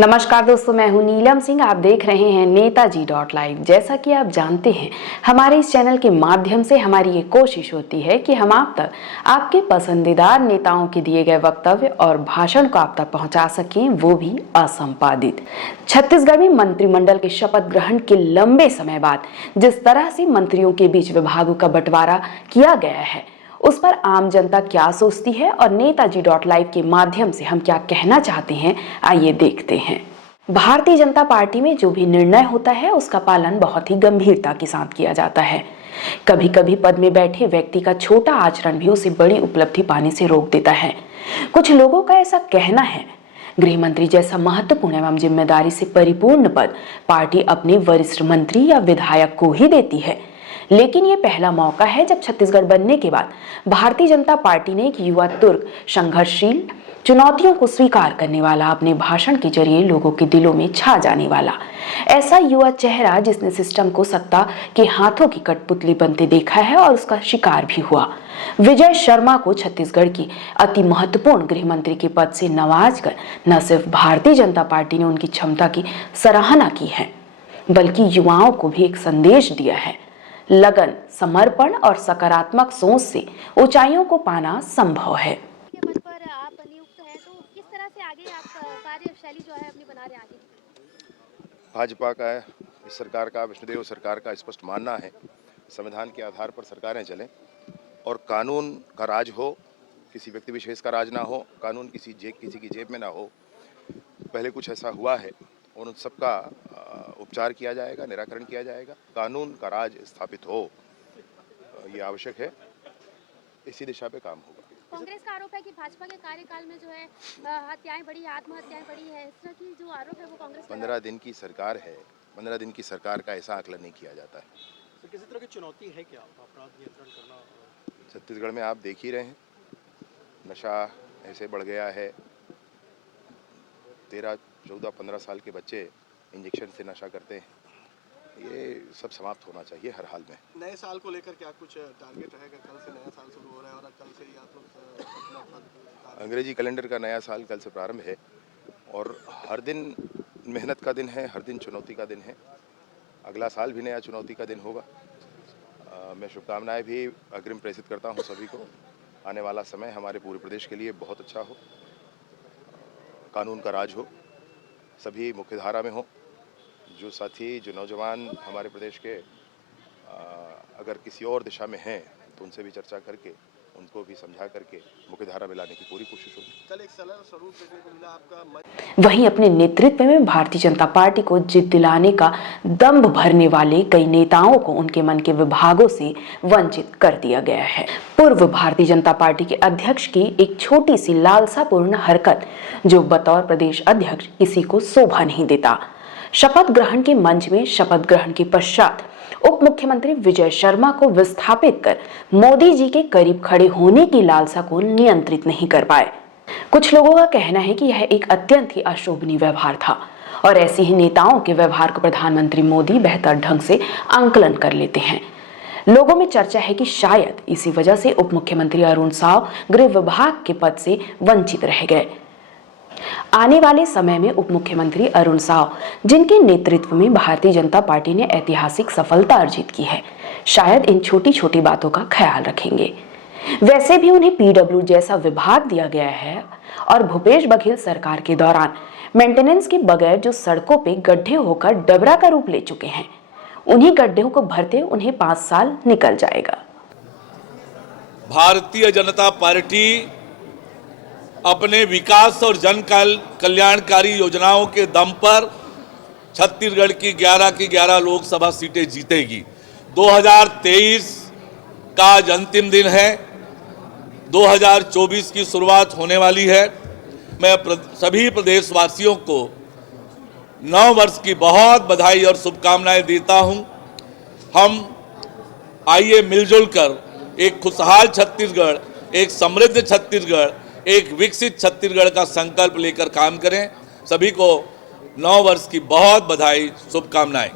नमस्कार दोस्तों, मैं हूं नीलम सिंह। आप देख रहे हैं नेताजी .live। जैसा कि आप जानते हैं, हमारे इस चैनल के माध्यम से हमारी ये कोशिश होती है कि हम आप तक आपके पसंदीदा नेताओं के दिए गए वक्तव्य और भाषण को आप तक पहुंचा सकें, वो भी असंपादित। छत्तीसगढ़ में मंत्रिमंडल के शपथ ग्रहण के लंबे समय बाद जिस तरह से मंत्रियों के बीच विभागों का बंटवारा किया गया है, उस पर आम जनता क्या सोचती है और नेताजी .live के माध्यम से हम क्या कहना चाहते हैं, आइए देखते हैं। भारतीय जनता पार्टी में जो भी निर्णय होता है उसका पालन बहुत ही गंभीरता के साथ किया जाता है। कभी कभी पद में बैठे व्यक्ति का छोटा आचरण भी उसे बड़ी उपलब्धि पाने से रोक देता है। कुछ लोगों का ऐसा कहना है, गृह मंत्री जैसा महत्वपूर्ण एवं जिम्मेदारी से परिपूर्ण पद पार्टी अपने वरिष्ठ मंत्री या विधायक को ही देती है। लेकिन ये पहला मौका है जब छत्तीसगढ़ बनने के बाद भारतीय जनता पार्टी ने एक युवा तुर्क, संघर्षशील, चुनौतियों को स्वीकार करने वाला, अपने भाषण के जरिए लोगों के दिलों में छा जाने वाला ऐसा युवा चेहरा जिसने सिस्टम को सत्ता के हाथों की कठपुतली बनते देखा है और उसका शिकार भी हुआ, विजय शर्मा को छत्तीसगढ़ की अति महत्वपूर्ण गृह मंत्री के पद से नवाज कर न सिर्फ भारतीय जनता पार्टी ने उनकी क्षमता की सराहना की है, बल्कि युवाओं को भी एक संदेश दिया है। लगन, समर्पण और सकारात्मक सोच से ऊंचाइयों को पाना संभव है। मंच पर आप नियुक्त हैं, तो किस तरह से आगे आप कार्यशैली जो है अपनी बना रहे हैं आगे? भाजपा का, इस सरकार का, विष्णुदेव सरकार का स्पष्ट मानना है, संविधान के आधार पर सरकारें चलें और कानून का राज हो, किसी व्यक्ति विशेष का राज ना हो, कानून किसी की जेब में ना हो। पहले कुछ ऐसा हुआ है और उन सबका उपचार किया जाएगा, निराकरण किया जाएगा, कानून का राज स्थापित हो, ये आवश्यक है। इसी दिशा पे काम होगा। कांग्रेस का आरोप है कि भाजपा के कार्यकाल में जो है हत्याएं बढ़ी, आत्महत्याएं बढ़ी है, इस तरह की जो आरोप है वो कांग्रेस 15 दिन की सरकार है, 15 दिन की सरकार का ऐसा आकलन नहीं किया जाता है। तो किसी तरह की चुनौती है क्या अपराध नियंत्रण करना? छत्तीसगढ़ में आप देख ही रहे हैं, नशा ऐसे बढ़ गया है। 13, 14, 15 साल के बच्चे इंजेक्शन से नशा करते हैं। ये सब समाप्त होना चाहिए हर हाल में। नए साल को लेकर क्या कुछ टारगेट रहेगा? कल से नया साल शुरू हो रहा है और कल से ही आप लोग अंग्रेजी कैलेंडर का नया साल कल से प्रारंभ है और हर दिन मेहनत का दिन है, हर दिन चुनौती का दिन है। अगला साल भी नया चुनौती का दिन होगा। मैं शुभकामनाएं भी अग्रिम प्रेषित करता हूं सभी को। आने वाला समय हमारे पूरे प्रदेश के लिए बहुत अच्छा हो, कानून का राज हो, सभी मुख्यधारा में हो। जो साथी, जो नौजवान हमारे प्रदेश के अगर किसी और दिशा में हैं तो उनसे भी चर्चा करके, उनको भी समझा करके मुख्यधारा में लाने की पूरी कोशिश होगी। कल एक सरल स्वरूप देखने को मिला आपका। वहीं अपने नेतृत्व में भारतीय जनता पार्टी को जीत दिलाने का दंभ भरने वाले कई नेताओं को उनके मन के विभागों से वंचित कर दिया गया है। पूर्व भारतीय जनता पार्टी के अध्यक्ष की एक छोटी सी लालसापूर्ण हरकत, जो बतौर प्रदेश अध्यक्ष किसी को शोभा नहीं देता। शपथ ग्रहण के मंच में शपथ ग्रहण के पश्चात उप मुख्यमंत्री विजय शर्मा को विस्थापित कर मोदी जी के करीब खड़े होने की लालसा को नियंत्रित नहीं कर पाए। कुछ लोगों का कहना है कि यह एक अत्यंत ही अशोभनीय व्यवहार था और ऐसे ही नेताओं के व्यवहार को प्रधानमंत्री मोदी बेहतर ढंग से आंकलन कर लेते हैं। लोगों में चर्चा है कि शायद इसी वजह से उप मुख्यमंत्री अरुण साव गृह विभाग के पद से वंचित रह गए। आने वाले समय में उप मुख्यमंत्री अरुण साव, जिनके नेतृत्व में भारतीय जनता पार्टी ने ऐतिहासिक सफलता अर्जित की है, शायद इन छोटी छोटी बातों का ख्याल रखेंगे। वैसे भी उन्हें पीडब्ल्यू जैसा विभाग दिया गया है और भूपेश बघेल सरकार के दौरान मेंटेनेंस के बगैर जो सड़कों पे गड्ढे होकर डबरा का रूप ले चुके हैं, उन्हीं गड्ढों को भरते उन्हें 5 साल निकल जाएगा। भारतीय जनता पार्टी अपने विकास और जन कल्याणकारी योजनाओं के दम पर छत्तीसगढ़ की 11 लोकसभा सीटें जीतेगी। 2023 का आज अंतिम दिन है, 2024 की शुरुआत होने वाली है। मैं सभी प्रदेशवासियों को नव वर्ष की बहुत बधाई और शुभकामनाएं देता हूं। हम आइए मिलजुल कर एक खुशहाल छत्तीसगढ़, एक समृद्ध छत्तीसगढ़, एक विकसित छत्तीसगढ़ का संकल्प लेकर काम करें। सभी को नव वर्ष की बहुत बधाई, शुभकामनाएं।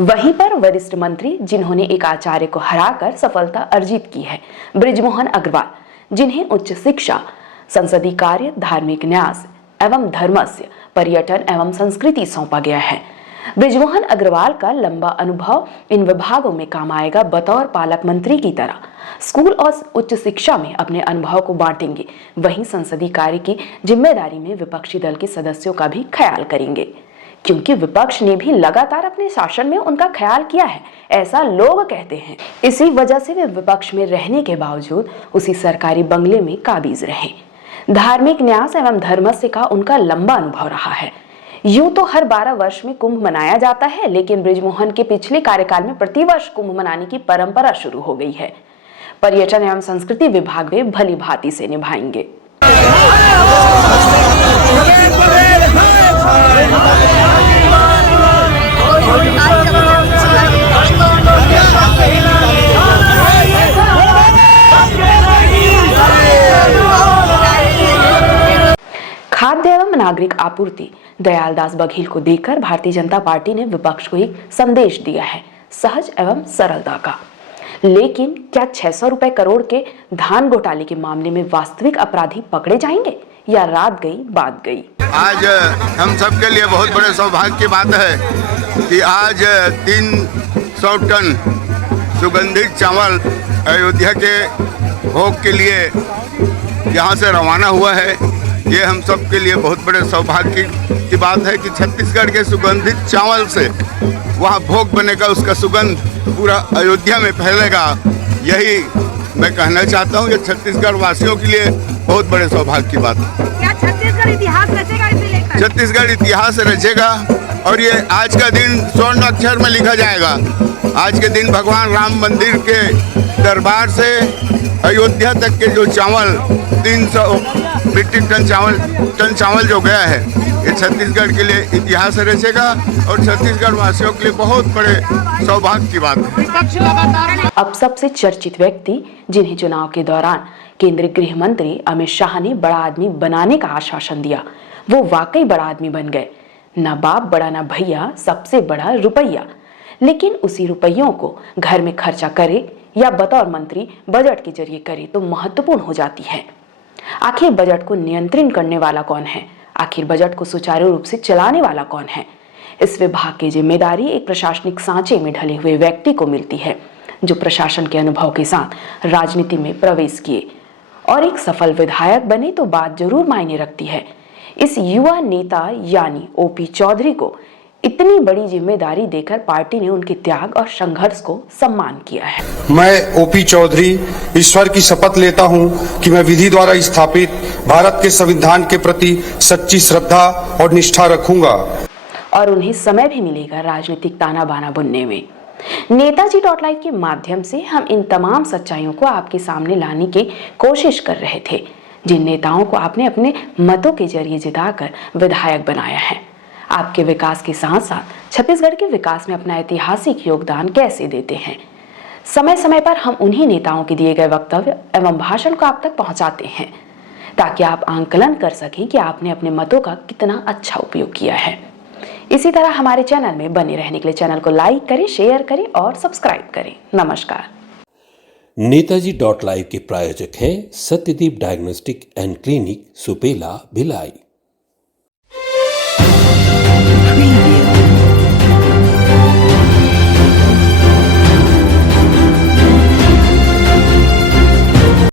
वहीं पर वरिष्ठ मंत्री जिन्होंने एक आचार्य को हराकर सफलता अर्जित की है, बृजमोहन अग्रवाल, जिन्हें उच्च शिक्षा, संसदीय कार्य, धार्मिक न्यास, एवं धर्मस्य पर्यटन एवं संस्कृति सौंपा गया है। बृजमोहन अग्रवाल का लंबा अनुभव इन विभागों में काम आएगा। बतौर पालक मंत्री की तरह स्कूल और उच्च शिक्षा में अपने अनुभव को बांटेंगे, वहीं संसदीय कार्य की जिम्मेदारी में विपक्षी दल के सदस्यों का भी ख्याल करेंगे, क्योंकि विपक्ष ने भी लगातार अपने शासन में उनका ख्याल किया है, ऐसा लोग कहते हैं। इसी वजह से वे विपक्ष में रहने के बावजूद उसी सरकारी बंगले में काबिज रहे। धार्मिक न्यास एवं धर्मस्य का उनका लंबा अनुभव रहा है। यूं तो हर 12 वर्ष में कुंभ मनाया जाता है, लेकिन बृजमोहन के पिछले कार्यकाल में प्रतिवर्ष कुंभ मनाने की परंपरा शुरू हो गई है। पर्यटन एवं संस्कृति विभाग वे भली भांति से निभाएंगे। खाद्य एवं नागरिक आपूर्ति दयालदास बघेल को देकर भारतीय जनता पार्टी ने विपक्ष को एक संदेश दिया है, सहज एवं सरलता का। लेकिन क्या 600 रुपए करोड़ के धान घोटाले के मामले में वास्तविक अपराधी पकड़े जाएंगे या रात गई बात गई? आज हम सब के लिए बहुत बड़े सौभाग्य की बात है कि आज 300 टन सुगंधित चावल अयोध्या के भोग के लिए यहाँ से रवाना हुआ है। ये हम सब के लिए बहुत बड़े सौभाग्य की बात है कि छत्तीसगढ़ के सुगंधित चावल से वहाँ भोग बनेगा, उसका सुगंध पूरा अयोध्या में फैलेगा। यही मैं कहना चाहता हूँ। ये छत्तीसगढ़ वासियों के लिए बहुत बड़े सौभाग्य की बात है। क्या छत्तीसगढ़ इतिहास रचेगा इसे लेकर? छत्तीसगढ़ इतिहास रचेगा और ये आज का दिन स्वर्ण अक्षर में लिखा जाएगा। आज के दिन भगवान राम मंदिर के दरबार से अयोध्या तक के जो चावल 300 मीट्रिक टन चावल जो गया है, ये छत्तीसगढ़ के लिए इतिहास रचेगा और छत्तीसगढ़ वासियों के लिए बहुत बड़े सौभाग्य की बात है। अब सबसे चर्चित व्यक्ति जिन्हें चुनाव के दौरान केंद्रीय गृह मंत्री अमित शाह ने बड़ा आदमी बनाने का आश्वासन दिया, वो वाकई बड़ा आदमी बन गए। ना बाप बड़ा ना भैया, सबसे बड़ा रुपया। लेकिन उसी रुपयों को घर में खर्चा करे या बतौर मंत्री बजट के जरिए करे तो महत्वपूर्ण हो जाती है। आखिर बजट को नियंत्रित करने वाला कौन है? आखिर बजट को सुचारू रूप से चलाने वाला कौन है? इस विभाग की जिम्मेदारी एक प्रशासनिक सांचे में ढले हुए व्यक्ति को मिलती है, जो प्रशासन के अनुभव के साथ राजनीति में प्रवेश किए और एक सफल विधायक बने तो बात जरूर मायने रखती है। इस युवा नेता यानी ओपी चौधरी को इतनी बड़ी जिम्मेदारी देकर पार्टी ने उनके त्याग और संघर्ष को सम्मान किया है। मैं ओपी चौधरी ईश्वर की शपथ लेता हूं कि मैं विधि द्वारा स्थापित भारत के संविधान के प्रति सच्ची श्रद्धा और निष्ठा रखूंगा और उन्हें समय भी मिलेगा राजनीतिक ताना बाना बुनने में। नेताजी.live के माध्यम से हम इन तमाम सच्चाइयों को आपके सामने लाने की कोशिश कर रहे थे, जिन नेताओं को आपने अपने मतों के जरिए जिताकर विधायक बनाया है। आपके विकास के साथ साथ छत्तीसगढ़ के विकास में अपना ऐतिहासिक योगदान कैसे देते हैं। समय समय पर हम उन्हीं नेताओं के दिए गए वक्तव्य एवं भाषण को आप तक पहुंचाते हैं, ताकि आप आंकलन कर सकें कि आपने अपने मतों का कितना अच्छा उपयोग किया है। इसी तरह हमारे चैनल में बने रहने के लिए चैनल को लाइक करें, शेयर करें और सब्सक्राइब करें। नमस्कार। नेताजी.live के प्रायोजक हैं Satyadeep diagnostic and clinic, Supela, Bhilai.